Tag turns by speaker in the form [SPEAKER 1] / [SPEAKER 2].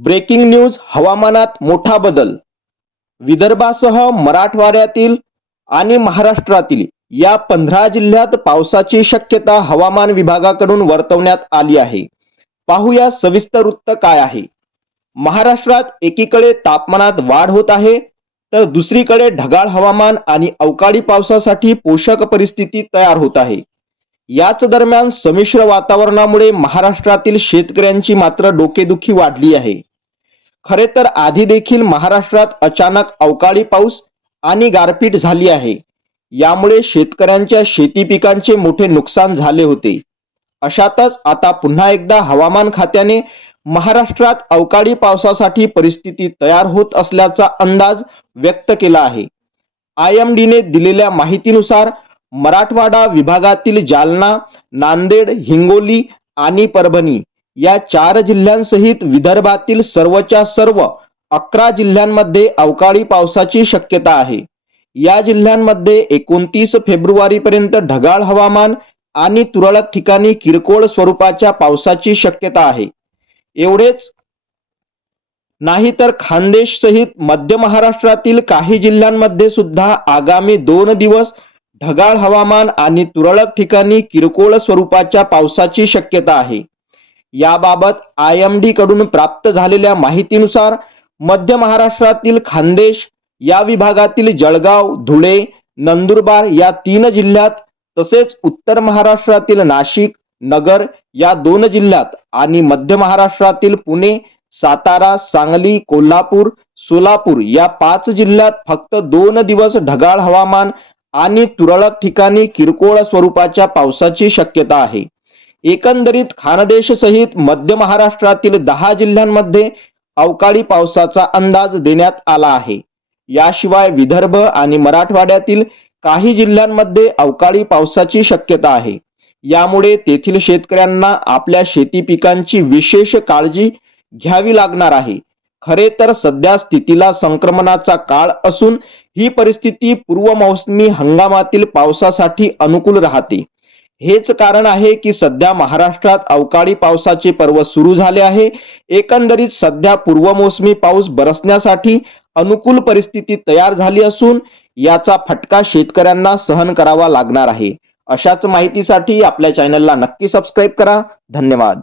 [SPEAKER 1] Breaking news हवामानात मोठा बदल. विदर्भासह मराठवाड्यातील आणि महाराष्ट्रातील या पंधरा जिल्ह्यात पावसाची शक्यता हवामान विभागाकडून वर्तवण्यात आली आहे. पाहूया सविस्तर वृत्त काय आहे. महाराष्ट्रात एकीकडे तापमानात वाढ होत आहे तर दुसरीकडे ढगाळ हवामान आणि अवकाळी पावसासाठी पोषक परिस्थिती तयार होत आहे. याच दरम्यान संमिश्र वातावरणामुळे महाराष्ट्रातील शेतकऱ्यांची मात्र डोकेदुखी वाढली आहे. खरे तर आधी देखील महाराष्ट्रात अचानक अवकाळी पाऊस आणि गारपीट झाली आहे. यामुळे शेतकऱ्यांच्या शेती पिकांचे मोठे नुकसान झाले होते. अशातच आता पुन्हा एकदा हवामान खात्याने महाराष्ट्रात अवकाळी पावसासाठी परिस्थिती तयार होत असल्याचा अंदाज व्यक्त केला आहे. आय एम डीने दिलेल्या माहितीनुसार मराठवाडा विभागातील जालना नांदेड हिंगोली आणि परभणी या चार जिल्ह्यांसहित विदर्भातील सर्वच्या सर्व अकरा जिल्ह्यांमध्ये अवकाळी पावसाची शक्यता आहे. या जिल्ह्यांमध्ये एकोणतीस फेब्रुवारी पर्यंत ढगाळ हवामान आणि तुरळक ठिकाणी किरकोळ स्वरूपाच्या पावसाची शक्यता आहे. एवढेच नाही तर खानदेश सहित मध्य महाराष्ट्रातील काही जिल्ह्यांमध्ये सुद्धा आगामी दोन दिवस ढगाळ हवामान आणि तुरळक ठिकाणी किरकोळ स्वरूपाच्या पावसाची शक्यता आहे. याबाबत आय एम डी कडून प्राप्त झालेल्या माहितीनुसार मध्य महाराष्ट्रातील खानदेश या विभागातील जळगाव धुळे नंदुरबार या तीन जिल्ह्यात तसेच उत्तर महाराष्ट्रातील नाशिक नगर या दोन जिल्ह्यात आणि मध्य महाराष्ट्रातील पुणे सातारा सांगली कोल्हापूर सोलापूर या पाच जिल्ह्यात फक्त दोन दिवस ढगाळ हवामान आणि तुरळक ठिकाणी किरकोळ स्वरूपाच्या पावसाची शक्यता आहे. एकंदरीत खानदेश सहित मध्य महाराष्ट्रातील दहा जिल्ह्यांमध्ये अवकाळी पावसाचा अंदाज देण्यात आला आहे. याशिवाय विदर्भ आणि मराठवाड्यातील काही जिल्ह्यांमध्ये अवकाळी पावसाची शक्यता आहे. यामुळे तेथील शेतकऱ्यांना आपल्या शेती पिकांची विशेष काळजी घ्यावी लागणार आहे. खरे तर सध्या स्थितीला संक्रमणाचा काळ असून ही परिस्थिती पूर्व मोसमी हंगामातील पावसासाठी अनुकूल राहते. हेच कारण आहे की सध्या महाराष्ट्रात अवकाळी पावसाचे पर्व सुरू झाले आहे. एकंदरीत सध्या पूर्वमोसमी पाऊस बरसण्यासाठी अनुकूल परिस्थिती तयार झाली असून याचा फटका शेतकऱ्यांना सहन करावा लागणार आहे. अशाच माहितीसाठी आपल्या चॅनलला नक्की सबस्क्राईब करा. धन्यवाद.